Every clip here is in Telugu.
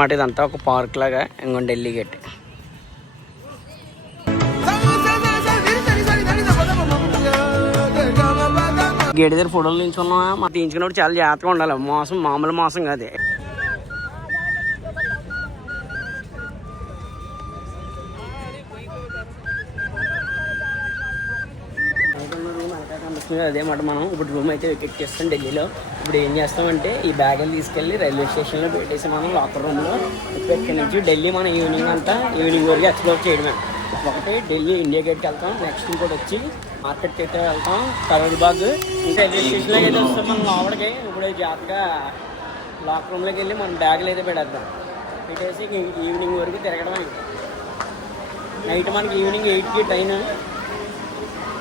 మాట ఇదంతా ఒక పార్క్ లాగా ఇంకొండి ఢిల్లీ గేట్. గేట్ దగ్గర ఫోటోలు తీయించుకున్నా మా తీయించుకున్నప్పుడు చాలా జాగ్రత్తగా ఉండాలి. మోసం మామూలు మోసం కాదు. అదే మాట మనం ఇప్పుడు రూమ్ అయితే వికెట్ చేస్తాం ఢిల్లీలో. ఇప్పుడు ఏం చేస్తామంటే ఈ బ్యాగులు తీసుకెళ్ళి రైల్వే స్టేషన్లో పెట్టేసి మనం లాకర్ రూమ్లో ఇక్కడి నుంచి ఢిల్లీ మనం ఈవినింగ్ వరకు ఎక్స్ప్లోర్ చేయడమే. ఒకటి ఢిల్లీ ఇండియా గేట్కి వెళ్తాం, నెక్స్ట్ ఇంకోటి వచ్చి మార్కెట్కి అయితే వెళ్తాం, కరోల్బాగ్. ఇంకా రైల్వే స్టేషన్లో అయితే వస్తాం మనం లోపలికి. ఇప్పుడు జాగ్రత్తగా లాకర్ రూమ్లోకి వెళ్ళి మనం బ్యాగులు అయితే పెట్టేద్దాం. పెట్టేసి ఈవినింగ్ వరకు తిరగడమే. నైట్ మనకి ఈవినింగ్ 8కి ట్రైన్.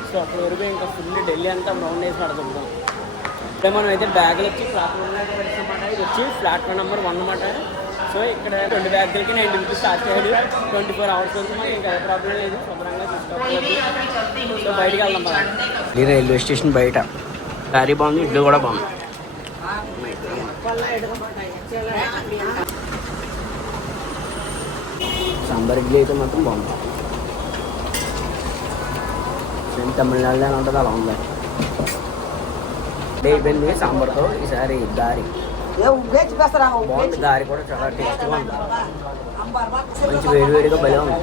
సో అప్పటి వరకు ఇంకా ఫుల్ ఢిల్లీ అంతా రౌండ్ వేసి పడుతుంటాం. అంటే మనం అయితే బ్యాగులు వచ్చి ప్లాట్ఫామ్లో అయితే పెడతామాట. ఇది వచ్చి ప్లాట్ఫామ్ నెంబర్ 1 అన్నమాట. సో ఇక్కడ 20 బ్యాగులకి 90 రూపీస్ స్టార్ట్ అయ్యాడు. 24 అవర్స్ వరకు మనకి ఇంకా ప్రాబ్లం లేదు, శుభ్రంగా తీసుకోవాలి. సో బయటకు వెళ్దాం మనం. ఈ రైల్వే స్టేషన్ బయట దారి బాగుంది, ఇల్లు కూడా బాగుంది. సాంబార్ ఇడ్లీ అయితే మాత్రం బాగుంది. తమిళనాడులో ఉంటుంది అలా ఉంది. అయిపోయింది సాంబార్తో. ఈసారి దారి బాగుంది. దారి కూడా చాలా టేస్ట్గా ఉంది. మంచి వేడివేడిగా భలే ఉంది.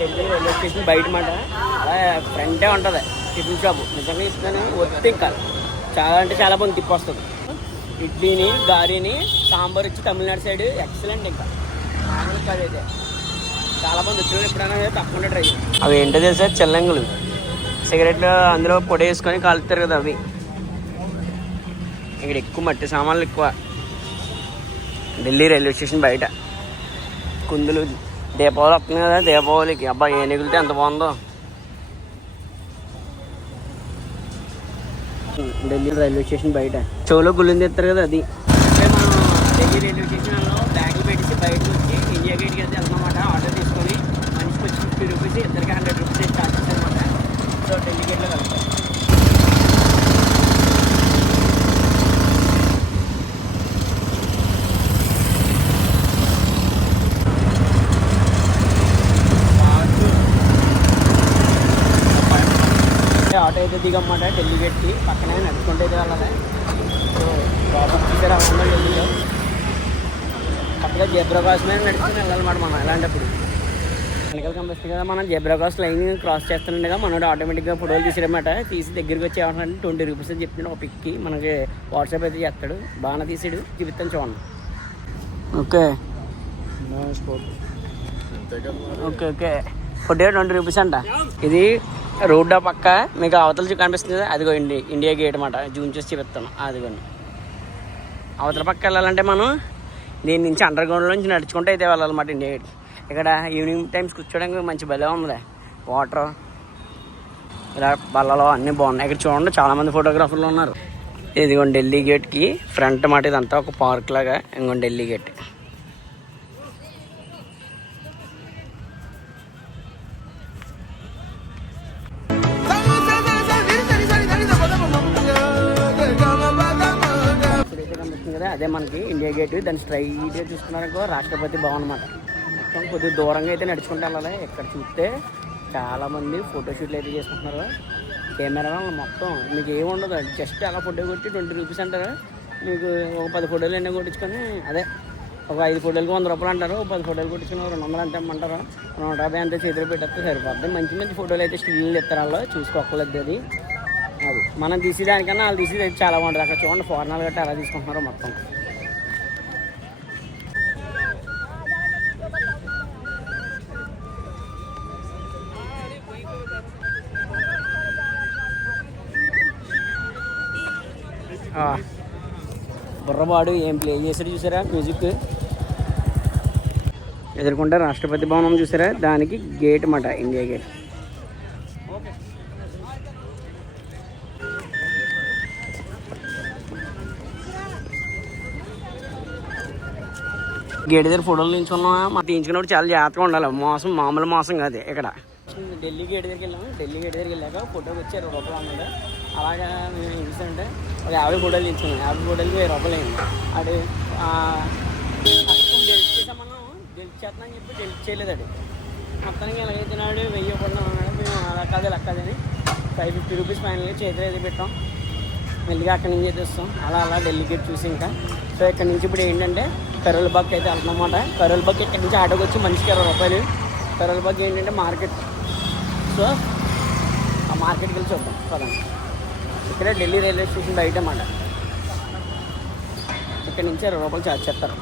ఢిల్లీ రైల్వే స్టేషన్ బయట మాట అలా ఫ్రంటే ఉంటుంది టిఫిన్ షాపు. నిజంగా ఇస్తాను వస్తే ఇంకా చాలా అంటే చాలా బాగుంది. తిప్పి వస్తుంది. ఇడ్లీని దారిని సాంబార్ వచ్చి తమిళనాడు సైడ్ ఎక్సలెంట్. ఇంకా అయితే చాలా మంది వచ్చిన ఎప్పుడైనా తప్పకుండా ట్రై చేయాలి. అవి ఏంటో తెలుసా, చెల్లంగులు. సిగరెట్లు అందులో పొడి వేసుకొని కాలుతారు కదా అవి. ఇక్కడ ఎక్కువ మట్టి సామాన్లు ఎక్కువ. ఢిల్లీ రైల్వే స్టేషన్ బయట కుందులు దీపావళి వస్తుంది కదా, దీపావళికి అబ్బా ఏ నిగులితే ఎంత బాగుందో. ఢిల్లీ రైల్వే స్టేషన్ బయట చెవులో గుళ్ళని తెస్తారు కదా అది. మనం ఢిల్లీ రైల్వే స్టేషన్లో బ్యాగులు పెట్టేసి బయటకు వచ్చి ఇండియా గేట్కి అయితే వెళ్తామన్నమాట. ఆర్డర్ తీసుకొని మనిషికి వచ్చి 50 రూపీస్, ఇద్దరికి 100 రూపీస్ స్టార్ట్ చేస్తారనమాట. సో ఢిల్లీ గేట్లో వెళ్తాం. ఆటో అయితే దిగమాట ఢిల్లీ గేట్కి. పక్కనే నడుచుకుంటే అయితే వెళ్ళాలి. సో ప్రాబ్లమ్ తీసారు అవ్వకుండా ఢిల్లీలో పక్కగా జెబ్రా క్రాస్ మీద నడుచుకుని వెళ్ళాలన్నమాట మనం. అలాంటప్పుడు వెనకాల కనిపిస్తుంది కదా, మనం జెబ్రా క్రాస్ లైన్ క్రాస్ చేస్తుండగా మనోడు ఆటోమేటిక్గా ఫోటోలు తీసారన్నమాట. తీసి దగ్గరికి వచ్చి ఏమంటారంటే 20 రూపీస్ అని చెప్తున్నాడు ఒక పిక్కి. మనకి వాట్సాప్ అయితే చేస్తాడు. బాగా తీసాడు, చూపిస్తాను చూడండి. Okay okay okay photo 20 rupees అంట. ఇది రోడ్ పక్క మీకు అవతల కనిపిస్తుంది కదా, అదిగో ఇండియా గేట్ అన్నమాట. జూమ్ చేసి చూపిస్తాను. అదిగోండి అవతల పక్క వెళ్ళాలంటే మనం దీని నుంచి అండర్ గ్రౌండ్ నుంచి నడుచుకుంటూ అయితే వెళ్ళాలన్నమాట ఇండియా గేట్. ఇక్కడ ఈవినింగ్ టైమ్స్ కూర్చోడానికి మంచి భలే ఉందిలే. వాటర్ ఇలా బల్లలో అన్నీ బాగున్నాయి. ఇక్కడ చూడండి చాలామంది ఫోటోగ్రాఫర్లు ఉన్నారు. ఇదిగోండి ఢిల్లీ గేట్కి ఫ్రంట్ మాట ఇదంతా ఒక పార్క్ లాగా. ఇంకోండి ఢిల్లీ గేట్. కదా అదే మనకి ఇండియా గేట్. దాన్ని స్ట్రైట్గా చూసుకున్నారనుకో రాష్ట్రపతి భవన్ అన్నమాట. మొత్తం కొద్దిగా దూరంగా అయితే నడుచుకుంటూ వెళ్ళాలి. ఇక్కడ చూస్తే చాలామంది ఫోటోషూట్లు అయితే చేసుకుంటున్నారు. కెమెరా మొత్తం మీకు ఏముండదు, జస్ట్ అలా ఫోటో కొట్టి 20 రూపీస్ అంటారు. మీకు ఒక 10 ఫోటోలు ఎన్నో కొట్టించుకొని అదే ఒక 5 ఫోటోలకి 100 రూపాయలు అంటారు. 10 ఫోటోలు కొట్టించుకుని 200 అంతే ఇమ్మంటారు. 150 అంతే చేతిలో పెట్టేస్తే సరిపోద్ది. మంచి మంచి ఫోటోలు అయితే స్టిల్ ఇస్తారు వాళ్ళు, చూసుకోక్కర్లేదు. అది మనం తీసేదానికన్నా వాళ్ళు తీసేది చాలా బాగుంటుంది. అక్కడ చూడండి ఫారెనర్లు గట్రా అలా తీసుకుంటున్నారు మొత్తం. బుర్రబాడు ఏం ప్లే చేశారు చూసారా మ్యూజిక్. ఎదుర్కొంటే రాష్ట్రపతి భవనం చూసారా, దానికి గేట్ అన్నమాట ఇండియా గేట్. గేట్ దగ్గర ఫోటోలు తీయించుకున్నాం. తీయించుకున్నప్పుడు చాలా జాగ్రత్తగా ఉండాలి. మోసం మామూలు మోసం కాదు. ఇక్కడ ఢిల్లీ గేట్ దగ్గరికి వెళ్ళాము. ఢిల్లీ గేట్ దగ్గరికి వెళ్ళాక ఫోటోకి వచ్చి 20 రూపాయలు అన్నాడు. అలాగా మేము ఏం చేసామంటే ఒక 50 ఫోటోలు తీసుకున్నాం. 50 ఫోటోలకి 1000 రూపాయలు అయింది. అడు అక్కడ కొన్ని డెలిట్ చేసాం, మనం డెలిట్ చేస్తున్నాం చెప్పి డెలిట్ చేయలేదు. అది మొత్తానికి ఎలాగైతున్నాడు 1000 పడినాం అన్నాడు. మేము అలా కాదు లెక్కదని 550 రూపీస్ ఫైనల్గా చేతిలో అయితే పెట్టాం. మెల్లిగా అక్కడి నుంచి అయితే వస్తాం. అలా అలా ఢిల్లీకి చూసి ఇంకా సో ఇక్కడ నుంచి ఇప్పుడు ఏంటంటే కరోల్బాగ్ అయితే వెళ్తున్నమాట. కరోల్బాగ్ ఇక్కడ నుంచి ఆటోకి వచ్చి మనిషికి 20 రూపాయలు. కరోల్బాగ్ ఏంటంటే మార్కెట్. సో ఆ మార్కెట్కి వెళ్ళి చూద్దాం పదండి. ఇక్కడ ఢిల్లీ రైల్వే స్టేషన్ బయట అన్నమాట. ఇక్కడ నుంచి 20 రూపాయలు ఛార్జ్ చేస్తారు.